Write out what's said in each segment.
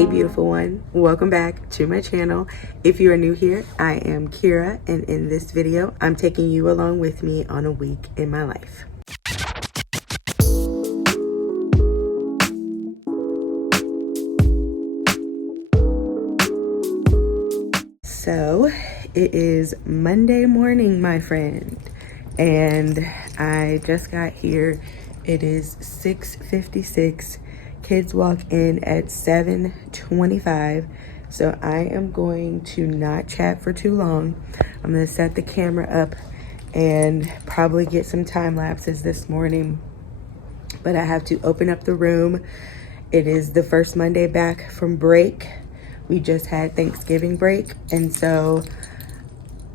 Hey beautiful one, welcome back to my channel. If you are new here, I am Kira, and in this video I'm taking you along with me on a week in my life. So it is Monday morning, my friend, and I just got here. It is 6:56. Kids walk in at 7:25, so I am going to not chat for too long. I'm going to set the camera up and probably get some time lapses this morning, but I have to open up the room. It is the first Monday back from break. We just had Thanksgiving break, and so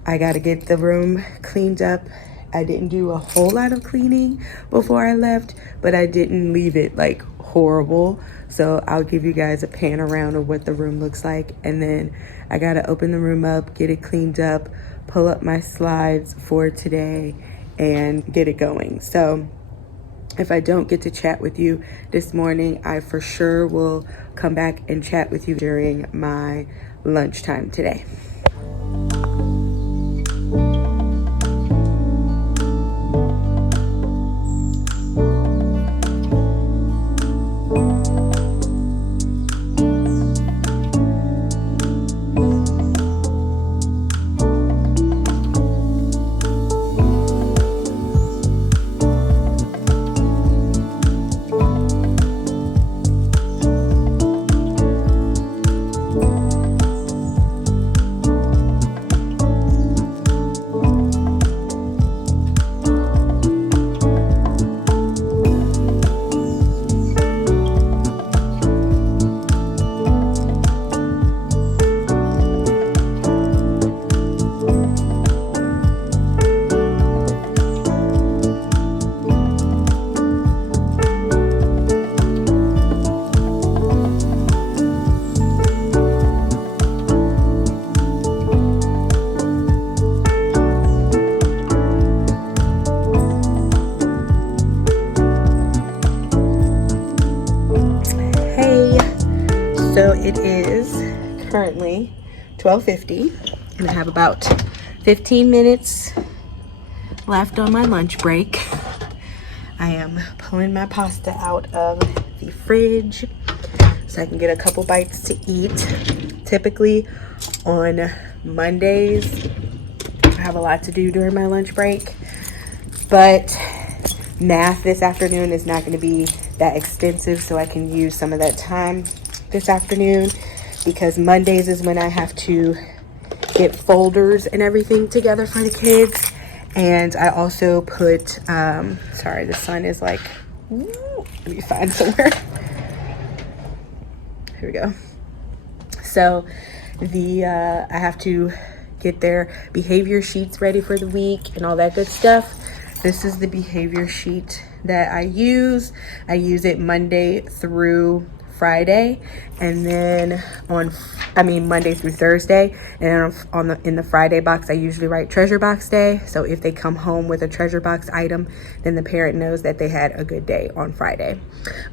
I got to get the room cleaned up. I didn't do a whole lot of cleaning before I left, but I didn't leave it like horrible. So I'll give you guys a pan around of what the room looks like, and then I got to open the room up, get it cleaned up, pull up my slides for today, and get it going. So if I don't get to chat with you this morning, I for sure will come back and chat with you during my lunchtime today. So it is currently 12:50, and I have about 15 minutes left on my lunch break. I am pulling my pasta out of the fridge so I can get a couple bites to eat. Typically on Mondays, I have a lot to do during my lunch break, but math this afternoon is not going to be that extensive, so I can use some of that time this afternoon, because Mondays is when I have to get folders and everything together for the kids. And I also put sorry, the sun is like, let me find somewhere. Here we go. So I have to get their behavior sheets ready for the week and all that good stuff. This is the behavior sheet that I use. I use it Monday through Friday, and then Monday through Thursday, and in the Friday box I usually write treasure box day. So if they come home with a treasure box item, then the parent knows that they had a good day on Friday.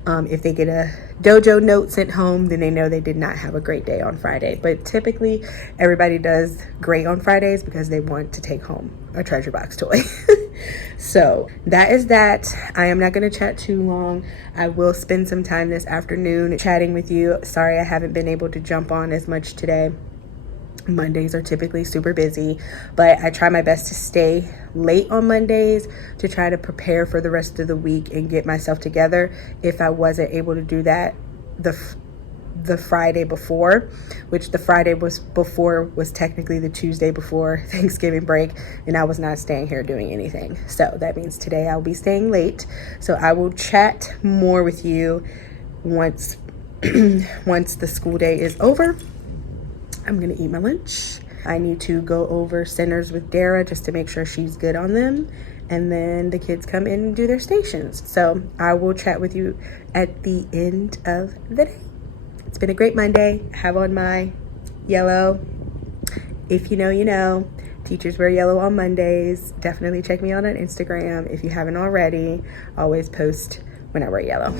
If they get a dojo note sent home, then they know they did not have a great day on Friday. But typically everybody does great on Fridays because they want to take home a treasure box toy. So that is that. I am not going to chat too long. I will spend some time this afternoon chatting with you. Sorry I haven't been able to jump on as much today. Mondays are typically super busy, but I try my best to stay late on Mondays to try to prepare for the rest of the week and get myself together. If I wasn't able to do that the Friday before, which the Friday before was technically the Tuesday before Thanksgiving break, and I was not staying here doing anything. So that means today I'll be staying late. So I will chat more with you once the school day is over. I'm gonna eat my lunch. I need to go over centers with Dara just to make sure she's good on them, and then the kids come in and do their stations. So I will chat with you at the end of the day. It's been a great Monday. I have on my yellow. If you know, you know. Teachers wear yellow on Mondays. Definitely check me out on Instagram if you haven't already. Always post when I wear yellow.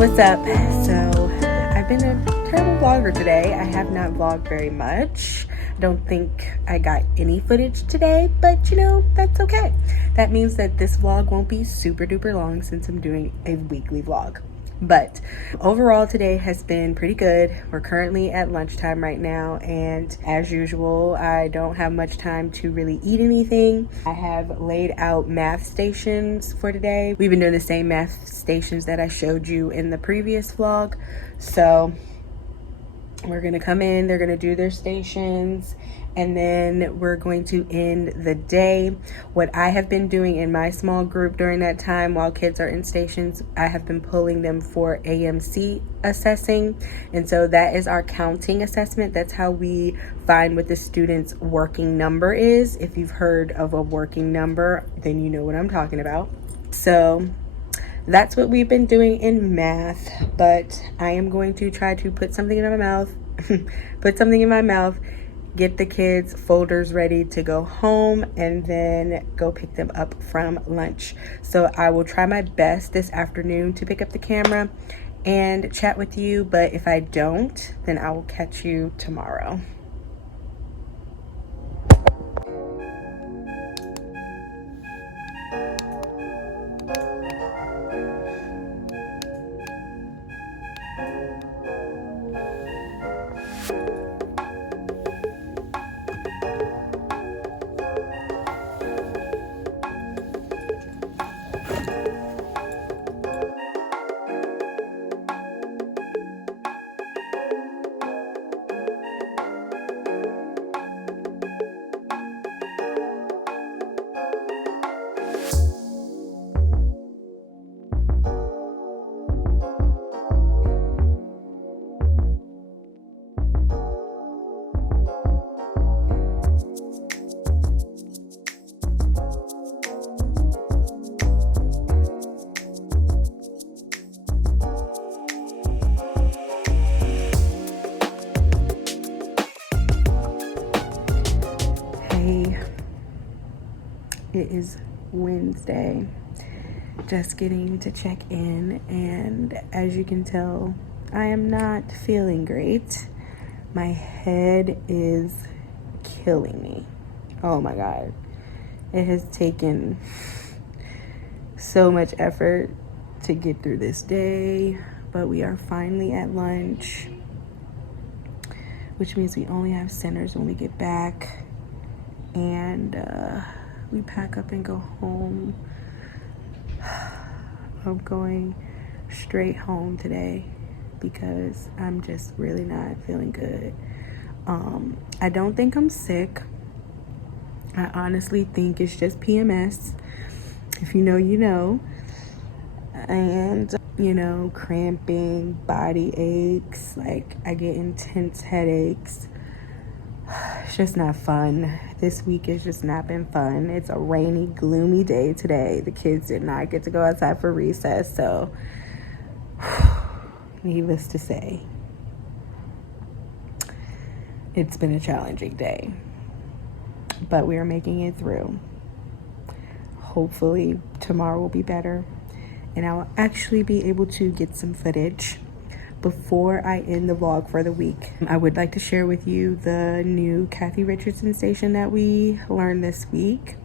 What's up? So I've been a terrible vlogger today. I have not vlogged very much. I don't think I got any footage today, but you know, that's okay. That means that this vlog won't be super duper long since I'm doing a weekly vlog. But overall today has been pretty good. We're currently at lunchtime right now, and as usual, I don't have much time to really eat anything. I have laid out math stations for today. We've been doing the same math stations that I showed you in the previous vlog. So we're gonna come in, they're gonna do their stations, and then we're going to end the day. What I have been doing in my small group during that time while kids are in stations, I have been pulling them for AMC assessing. And so that is our counting assessment. That's how we find what the student's working number is. If you've heard of a working number, then you know what I'm talking about. So that's what we've been doing in math, but I am going to try to put something in my mouth, get the kids' folders ready to go home, and then go pick them up from lunch. So I will try my best this afternoon to pick up the camera and chat with you, but if I don't, then I will catch you tomorrow. It is Wednesday, just getting to check in, and as you can tell, I am not feeling great. My head is killing me. Oh my God. It has taken so much effort to get through this day, but we are finally at lunch, which means we only have centers when we get back, and we pack up and go home. I'm going straight home today because I'm just really not feeling good. I don't think I'm sick. I honestly think it's just PMS. If you know, you know. And, you know, cramping, body aches, like I get intense headaches. It's just not fun. This week has just not been fun. It's a rainy, gloomy day today. The kids did not get to go outside for recess, so needless to say, it's been a challenging day, but we are making it through. Hopefully tomorrow will be better, and I'll actually be able to get some footage. Before I end the vlog for the week, I would like to share with you the new Kathy Richardson station that we learned this week.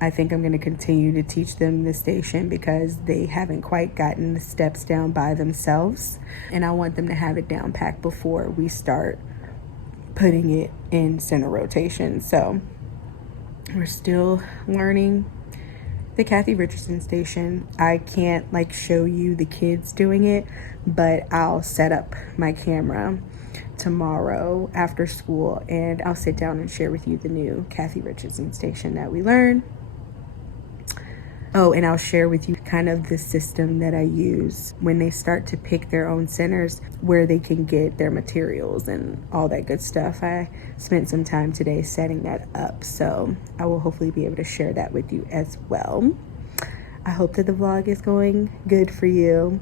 I think I'm going to continue to teach them this station because they haven't quite gotten the steps down by themselves, and I want them to have it down packed before we start putting it in center rotation. So we're still learning the Kathy Richardson station. I can't like show you the kids doing it, but I'll set up my camera tomorrow after school and I'll sit down and share with you the new Kathy Richardson station that we learned. Oh, and I'll share with you kind of the system that I use when they start to pick their own centers, where they can get their materials and all that good stuff. I spent some time today setting that up, so I will hopefully be able to share that with you as well. I hope that the vlog is going good for you.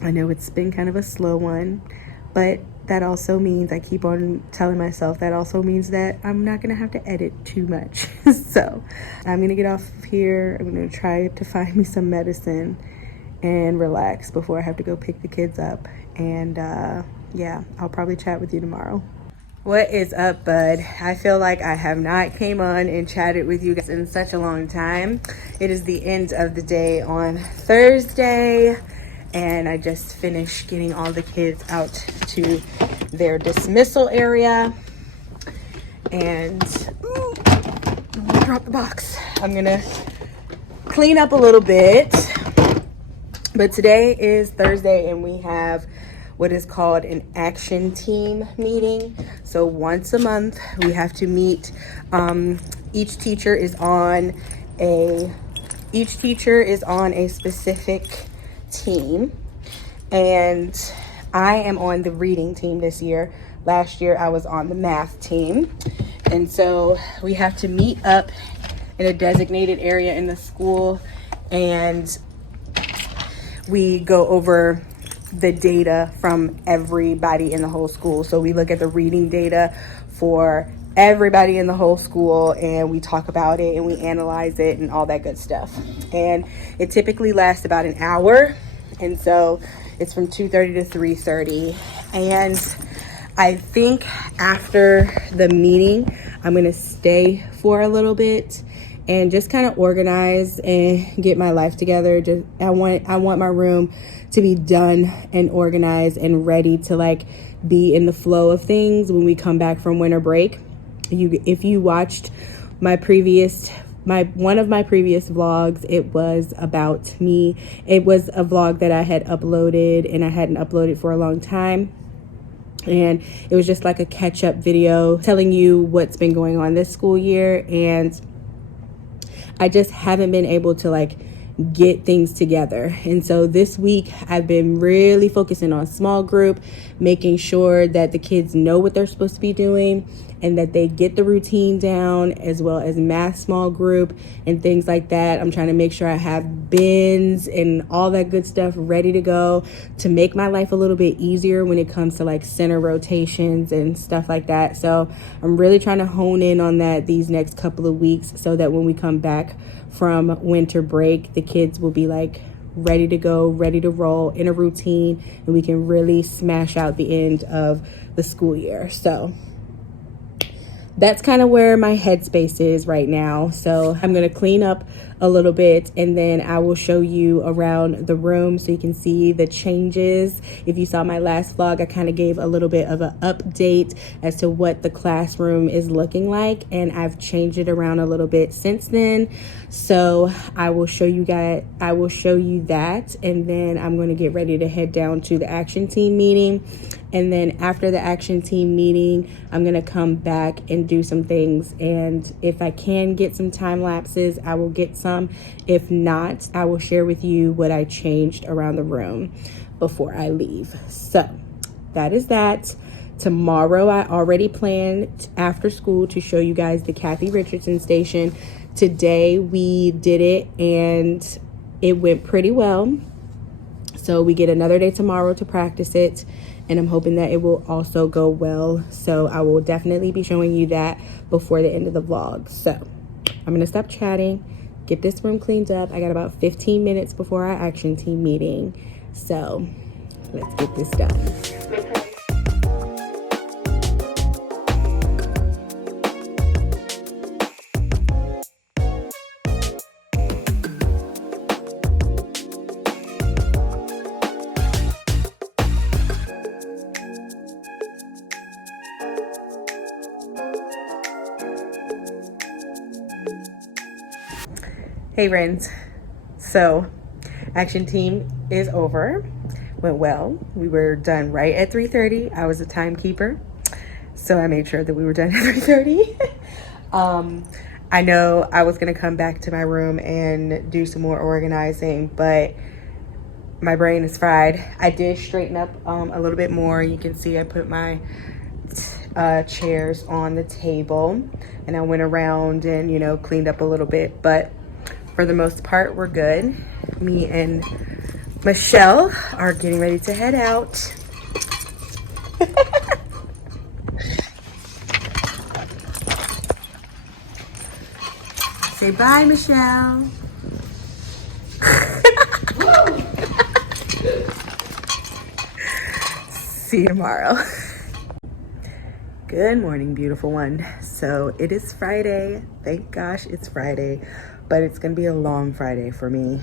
I know it's been kind of a slow one, but that also means, I keep on telling myself, that also means that I'm not gonna have to edit too much. So I'm gonna get off of here. I'm gonna try to find me some medicine and relax before I have to go pick the kids up. And yeah, I'll probably chat with you tomorrow. What is up, bud? I feel like I have not came on and chatted with you guys in such a long time. It is the end of the day on Thursday, and I just finished getting all the kids out to their dismissal area. And I'm gonna drop the box. I'm gonna clean up a little bit. But today is Thursday, and we have what is called an action team meeting. So once a month we have to meet. Each teacher is on a specific team, and I am on the reading team this year. Last year I was on the math team. And so we have to meet up in a designated area in the school, and we go over the data from everybody in the whole school. So we look at the reading data for everybody in the whole school, and we talk about it and we analyze it and all that good stuff. And it typically lasts about an hour, and so it's from 2:30 to 3:30. And I think after the meeting I'm gonna stay for a little bit and just kind of organize and get my life together. I want my room to be done and organized and ready to like be in the flow of things when we come back from winter break. If you watched one of my previous vlogs, it was about me. It was a vlog that I had uploaded, and I hadn't uploaded for a long time. And it was just like a catch-up video telling you what's been going on this school year. And I just haven't been able to like get things together. And so this week I've been really focusing on small group, making sure that the kids know what they're supposed to be doing and that they get the routine down, as well as math small group and things like that. I'm trying to make sure I have bins and all that good stuff ready to go to make my life a little bit easier when it comes to like center rotations and stuff like that. So I'm really trying to hone in on that these next couple of weeks, so that when we come back from winter break, the kids will be like ready to go, ready to roll in a routine, and we can really smash out the end of the school year. So that's kind of where my headspace is right now. So I'm going to clean up a little bit, and then I will show you around the room so you can see the changes. If you saw my last vlog, I kind of gave a little bit of an update as to what the classroom is looking like, and I've changed it around a little bit since then. So I will show you that, and then I'm going to get ready to head down to the action team meeting. And then after the action team meeting, I'm going to come back and do some things. And if I can get some time lapses, I will get some. If not, I will share with you what I changed around the room before I leave. So that is that. Tomorrow, I already planned after school to show you guys the Kathy Richardson station. Today, we did it and it went pretty well. So we get another day tomorrow to practice it, and I'm hoping that it will also go well. So I will definitely be showing you that before the end of the vlog. So I'm gonna stop chatting, get this room cleaned up. I got about 15 minutes before our action team meeting. So let's get this done. Hey friends, so action team is over, went well. We were done right at 3:30. I was a timekeeper, so I made sure that we were done at 3:30. I know I was gonna come back to my room and do some more organizing, but my brain is fried. I did straighten up a little bit more. You can see I put my chairs on the table, and I went around and, you know, cleaned up a little bit, but for the most part, we're good. Me and Michelle are getting ready to head out. Say bye, Michelle. See you tomorrow. Good morning, beautiful one. So it is Friday. Thank gosh it's Friday, but it's gonna be a long Friday for me.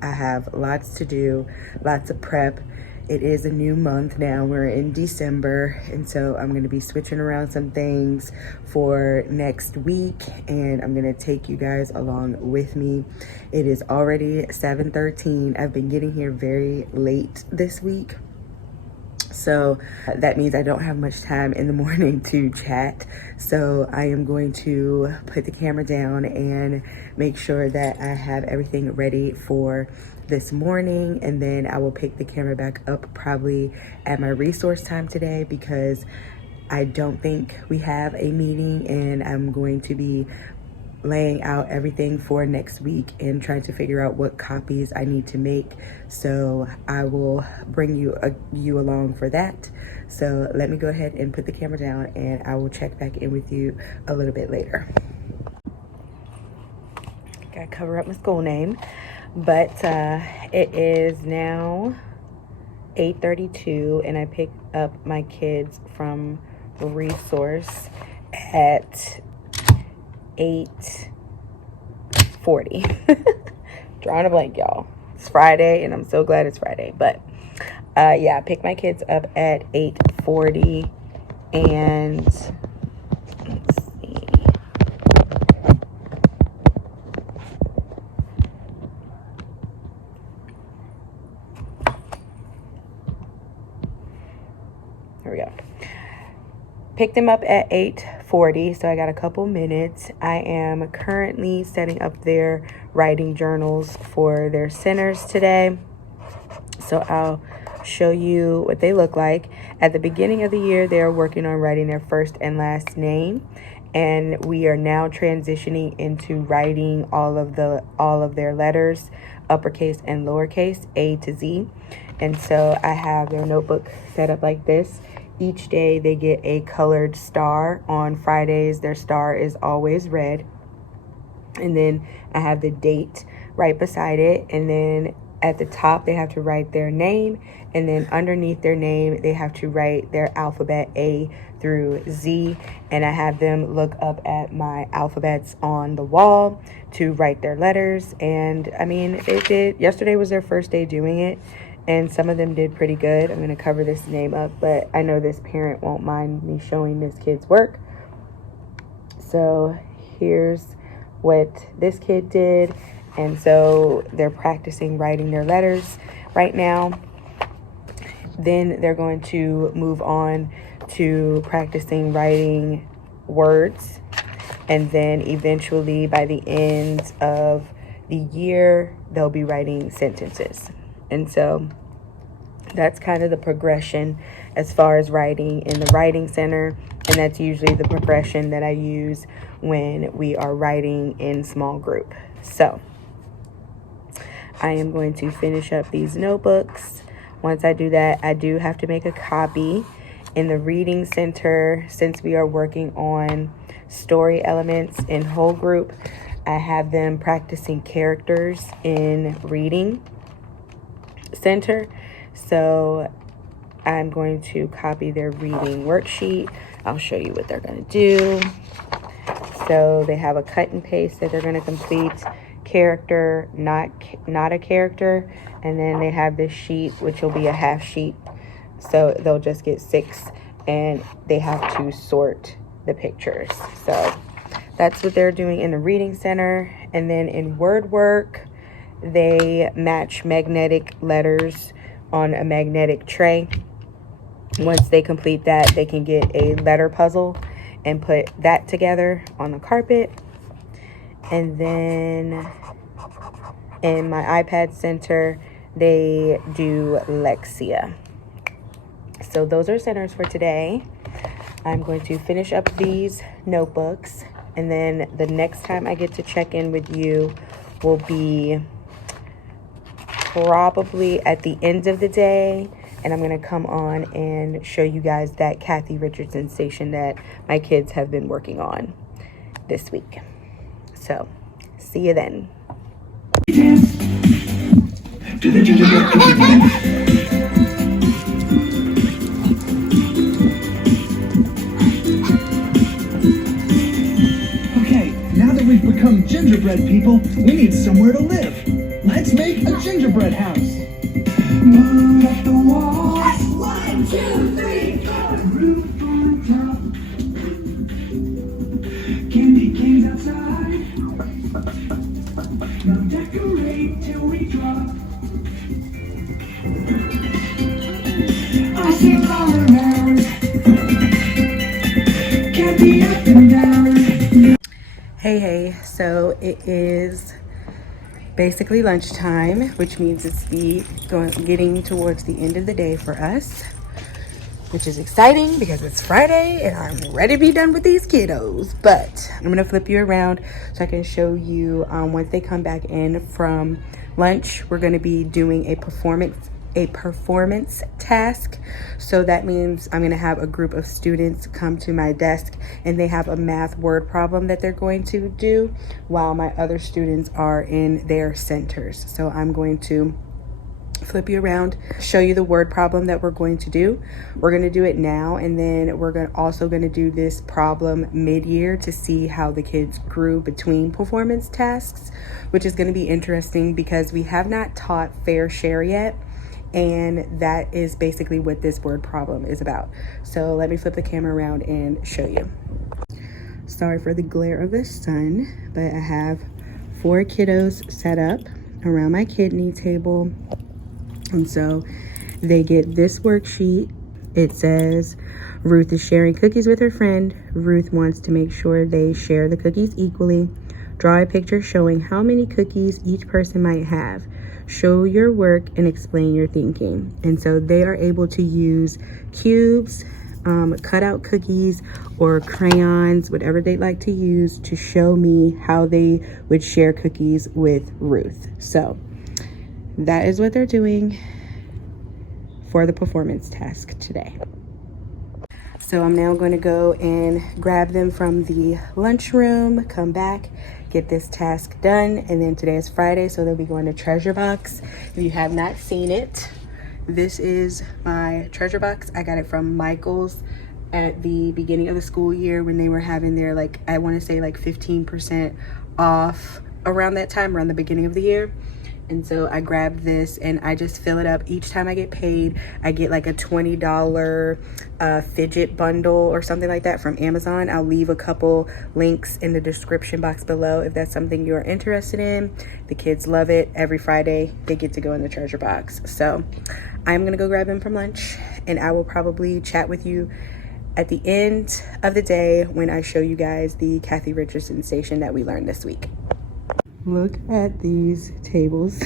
I have lots to do, lots of prep. It is a new month now. We're in December, and so I'm gonna be switching around some things for next week, and I'm gonna take you guys along with me. It is already 7:13. I've been getting here very late this week. So that means I don't have much time in the morning to chat. So I am going to put the camera down and make sure that I have everything ready for this morning. And then I will pick the camera back up probably at my resource time today, because I don't think we have a meeting, and I'm going to be laying out everything for next week and trying to figure out what copies I need to make. So I will bring you along for that. So let me go ahead and put the camera down, and I will check back in with you a little bit later. Gotta cover up my school name, but it is now 8:32, and I picked up my kids from resource at 8:40. Drawing a blank, y'all. It's Friday, and I'm so glad it's Friday. But yeah, I picked my kids up at 8:40, and let's see. Here we go. Picked them up at 8:40, so I got a couple minutes. I am currently setting up their writing journals for their centers today. So I'll show you what they look like. At the beginning of the year, they are working on writing their first and last name, and we are now transitioning into writing all of their letters, uppercase and lowercase, A to Z. And so I have their notebook set up like this. Each day they get a colored star. On Fridays, their star is always red. And then I have the date right beside it. And then at the top, they have to write their name. And then underneath their name, they have to write their alphabet A through Z. And I have them look up at my alphabets on the wall to write their letters. And I mean, yesterday was their first day doing it, and some of them did pretty good. I'm gonna cover this name up, but I know this parent won't mind me showing this kid's work. So here's what this kid did. And so they're practicing writing their letters right now. Then they're going to move on to practicing writing words. And then eventually by the end of the year, they'll be writing sentences. And so that's kind of the progression as far as writing in the writing center. And that's usually the progression that I use when we are writing in small group. So I am going to finish up these notebooks. Once I do that, I do have to make a copy. In the reading center, since we are working on story elements in whole group, I have them practicing characters in reading center. So I'm going to copy their reading worksheet. I'll show you what they're going to do. So they have a cut and paste that they're going to complete, character, not a character, and then they have this sheet, which will be a half sheet. So they'll just get 6, and they have to sort the pictures. So that's what they're doing in the reading center. And then in word work, they match magnetic letters on a magnetic tray. Once they complete that, they can get a letter puzzle and put that together on the carpet. And then in my iPad center, they do Lexia. So those are centers for today. I'm going to finish up these notebooks, and then the next time I get to check in with you will be probably at the end of the day, and I'm going to come on and show you guys that Kathy Richardson station that my kids have been working on this week. So see you then. gingerbread people. We need somewhere to live. Let's make a gingerbread house. Move up the walls. 1, 2, 3, 4. Roof on top. Candy canes outside. Now decorate till we drop. I see all around. Candy up and down. Hey, so it is basically lunchtime, which means it's getting towards the end of the day for us, which is exciting because it's Friday and I'm ready to be done with these kiddos. But I'm gonna flip you around so I can show you once they come back in from lunch. We're gonna be doing a performance task. So that means I'm gonna have a group of students come to my desk and they have a math word problem that they're going to do while my other students are in their centers. So I'm going to flip you around, show you the word problem that we're going to do. We're going to do it now, and then we're also going to do this problem mid-year to see how the kids grew between performance tasks, which is going to be interesting because we have not taught fair share yet. And that is basically what this word problem is about. So let me flip the camera around and show you. Sorry for the glare of the sun, but I have 4 kiddos set up around my kidney table. And so they get this worksheet. It says, Ruth is sharing cookies with her friend. Ruth wants to make sure they share the cookies equally. Draw a picture showing how many cookies each person might have. Show your work and explain your thinking. And so they are able to use cubes, cut out cookies, or crayons, whatever they'd like to use to show me how they would share cookies with Ruth. So that is what they're doing for the performance task today. So I'm now going to go and grab them from the lunchroom, come back, get this task done, and then today is Friday, so they'll be going to Treasure Box. If you have not seen it, this is my Treasure Box. I got it from Michael's at the beginning of the school year when they were having their, like, I want to say like 15% off around that time, around the beginning of the year. And so I grabbed this and I just fill it up. Each time I get paid, I get like a $20 fidget bundle or something like that from Amazon. I'll leave a couple links in the description box below if that's something you're interested in. The kids love it. Every Friday, they get to go in the treasure box. So I'm gonna go grab them from lunch, and I will probably chat with you at the end of the day when I show you guys the Kathy Richardson station that we learned this week. Look at these tables.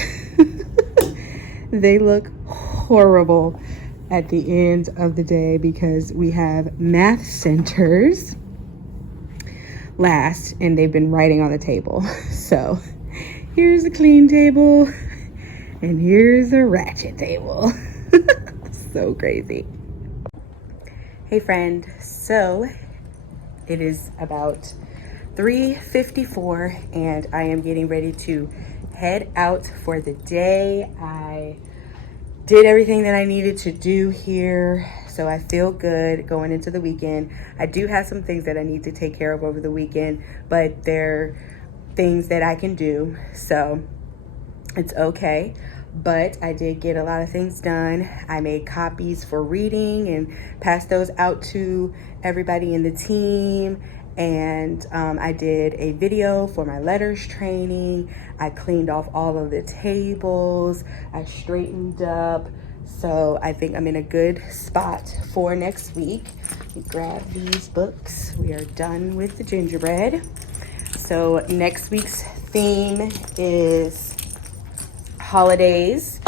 They look horrible at the end of the day because we have math centers last and they've been writing on the table. So here's a clean table and here's a ratchet table. So crazy. Hey friend, so it is about 3:54 and I am getting ready to head out for the day. I did everything that I needed to do here, so I feel good going into the weekend. I do have some things that I need to take care of over the weekend, but they're things that I can do, so it's okay. But I did get a lot of things done. I made copies for reading and passed those out to everybody in the team. And I did a video for my letters training. I cleaned off all of the tables. I straightened up. So I think I'm in a good spot for next week. Grab these books. We are done with the gingerbread. So next week's theme is holidays.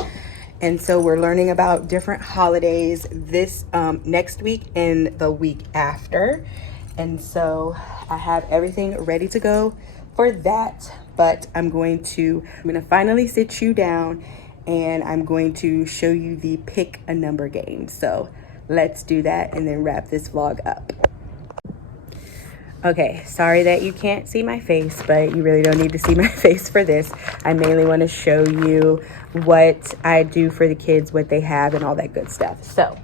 And so we're learning about different holidays this next week and the week after. And so I have everything ready to go for that, but I'm going to finally sit you down and I'm going to show you the pick a number game. So let's do that and then wrap this vlog up. Okay, sorry that you can't see my face, but you really don't need to see my face for this. I mainly want to show you what I do for the kids, what they have, and all that good stuff. So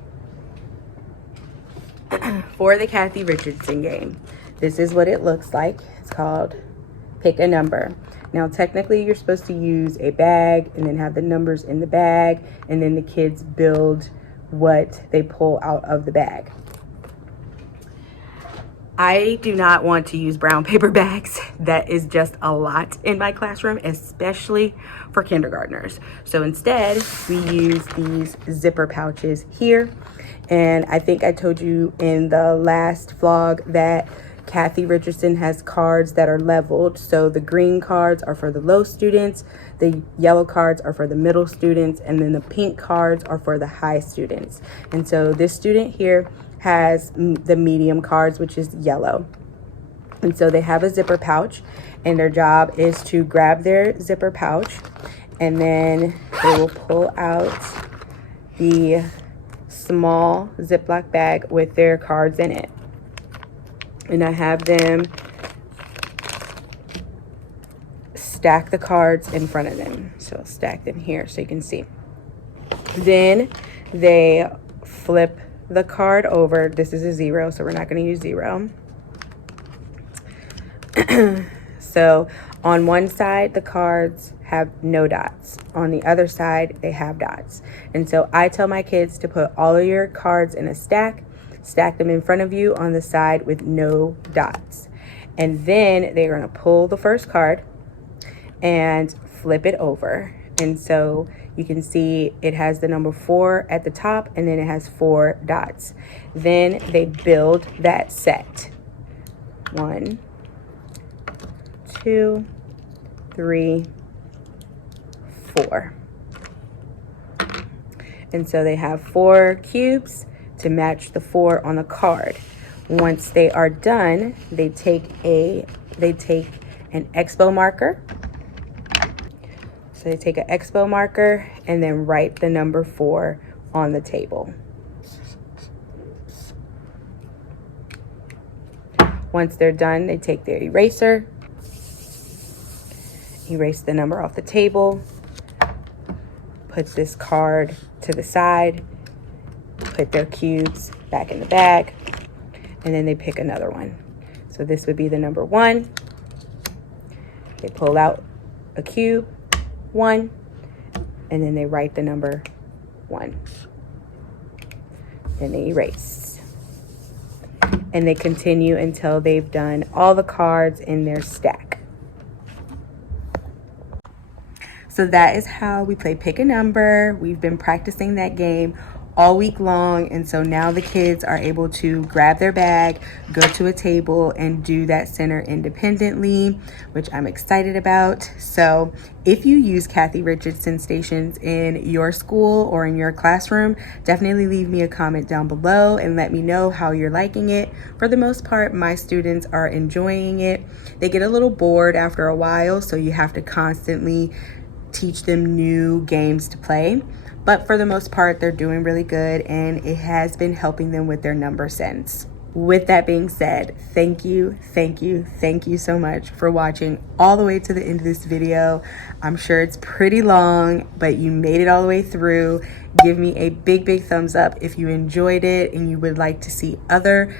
for the Kathy Richardson game, this is what it looks like. It's called pick a number. Now, technically, you're supposed to use a bag and then have the numbers in the bag, and then the kids build what they pull out of the bag. I do not want to use brown paper bags. That is just a lot in my classroom, especially for kindergartners. So instead, we use these zipper pouches here. And I think I told you in the last vlog that Kathy Richardson has cards that are leveled. So the green cards are for the low students, the yellow cards are for the middle students, and then the pink cards are for the high students. And so this student here has the medium cards, which is yellow. And so they have a zipper pouch, and their job is to grab their zipper pouch, and then they will pull out the small Ziploc bag with their cards in it. And I have them stack the cards in front of them. So I'll stack them here so you can see. Then they flip the card over. This is a 0, so we're not going to use 0. So on one side, the cards have no dots. On the other side, they have dots. And so I tell my kids to put all of your cards in a stack them in front of you on the side with no dots. And then they're going to pull the first card and flip it over. And so you can see it has the number 4 at the top, and then it has 4 dots. Then they build that set. 1, 2, 3, 4. And so they have 4 cubes to match the 4 on the card. Once they are done, they take an Expo marker. So they take an Expo marker and then write the number 4 on the table. Once they're done, they take their eraser, erase the number off the table, put this card to the side, put their cubes back in the bag, and then they pick another one. So this would be the number 1. They pull out a cube, 1, and then they write the number 1. Then they erase. And they continue until they've done all the cards in their stack. So that is how we play pick a number. We've been practicing that game all week long, and so now the kids are able to grab their bag, go to a table, and do that center independently, which I'm excited about. So if you use Kathy Richardson stations in your school or in your classroom, definitely leave me a comment down below and let me know how you're liking it. For the most part, my students are enjoying it. They get a little bored after a while, so you have to constantly teach them new games to play. But for the most part, they're doing really good, and it has been helping them with their number sense. With that being said, thank you so much for watching all the way to the end of this video. I'm sure it's pretty long, but you made it all the way through. Give me a big thumbs up if you enjoyed it and you would like to see other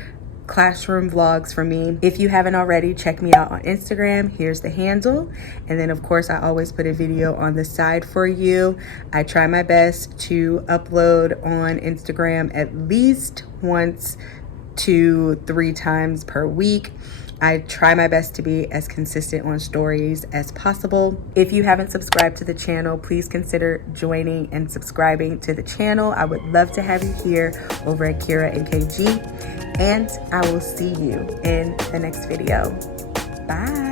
classroom vlogs from me. If you haven't already, check me out on Instagram. Here's the handle. And then of course, I always put a video on the side for you. I try my best to upload on Instagram at least once to 3 times per week. I try my best to be as consistent on stories as possible. If you haven't subscribed to the channel, please consider joining and subscribing to the channel. I would love to have you here over at Kira and KG. And I will see you in the next video. Bye.